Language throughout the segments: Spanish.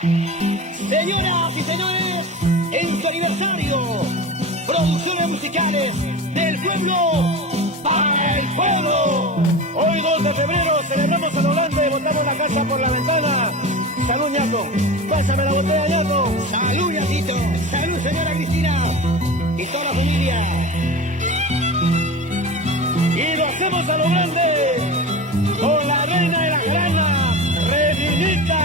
Señoras y señores, en su aniversario, producciones musicales del pueblo para el pueblo. Hoy 2 de febrero celebramos a lo grande, botamos la casa por la ventana. Salud, ñato. Pásame la botella, ñato. Salud, ñatito. Salud, señora Cristina. Y toda la familia. Y lo hacemos a lo grande con la reina de la grana, Remillita.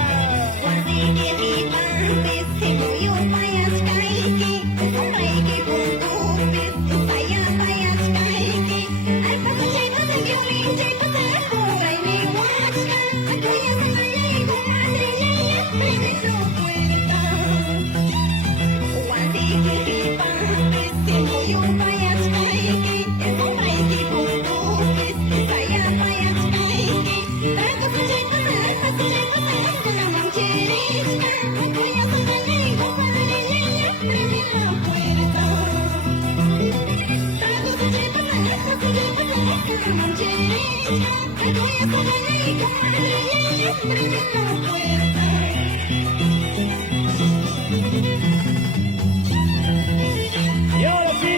Y ahora sí,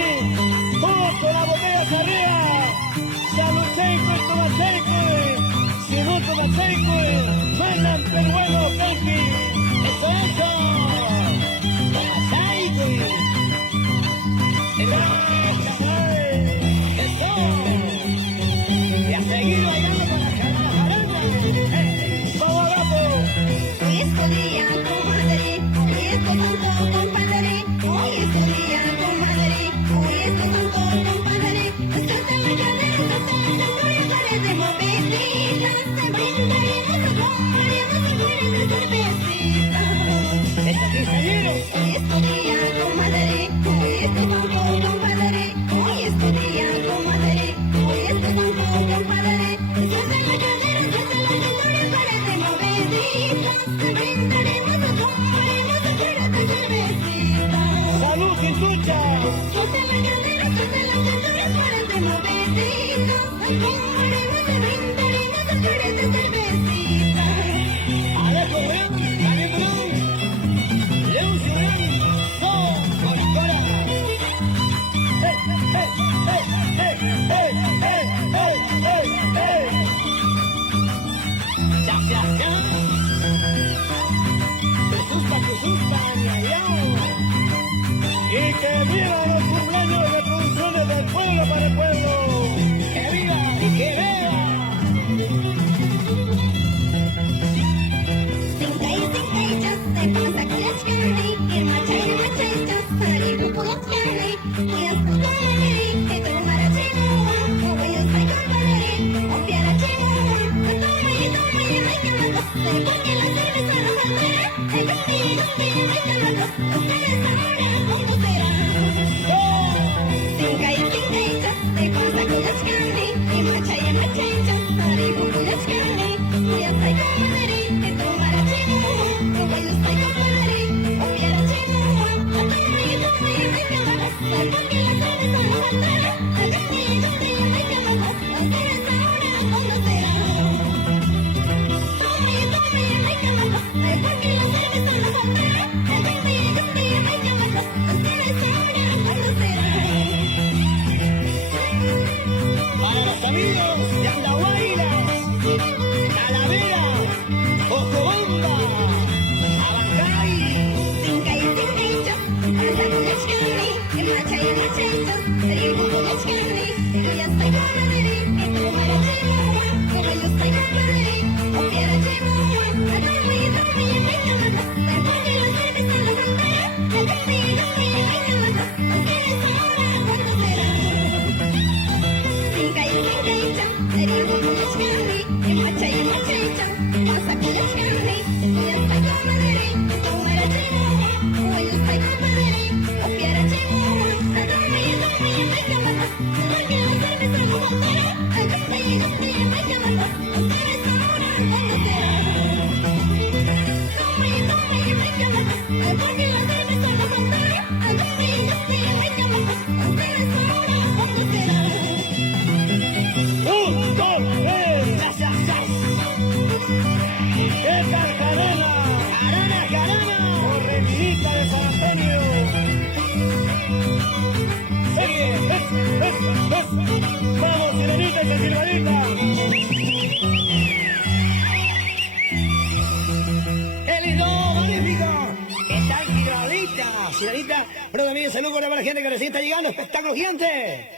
todos con la botella arriba. Saluceico, esto va a ser que si no te va a ser que mandan peruano, Frankie. Eso, eso. Y a seguir bailando con la jarana. ¡Vamos, gato! Hoy es tu día, comadre. Hoy es tu santo, compadre. Hoy es tu día, comadre. Hoy es tu santo, compadre. Suelta la cadera, suelta la cintura, pares de moveditas. Te brindaremos a comaremos y fuera de cervecita. ¡Es aquí, señores! Hoy es tu día, comadre. Hoy es tu santo, compadre. Hoy es tu día, comadre. Hoy es tu santo, compadre. Suelta la cadera, suelta la cintura, pares de moveditas. Te brindaremos a comaremos y fuera de cervecita. ¡Salud, Quintucha! Suelta la cadera, suelta la cintura, pares de moveditas. Te comaremos y brindaremos a fuera de cervecita. A ver, León, León, con la cola. ¡Hey, hey, hey, hey, hey, hey, hey, hey, hey! ¡Ya, ya, ya! ¡Jesús, y que viva los cumpleaños de producciones del pueblo para el pueblo! ¡Que viva y que vea! Para los amigos de Andahuaylas, Talavera, felicidadita. Pero también saludos para la gente que recién está llegando. Espectáculo gigante.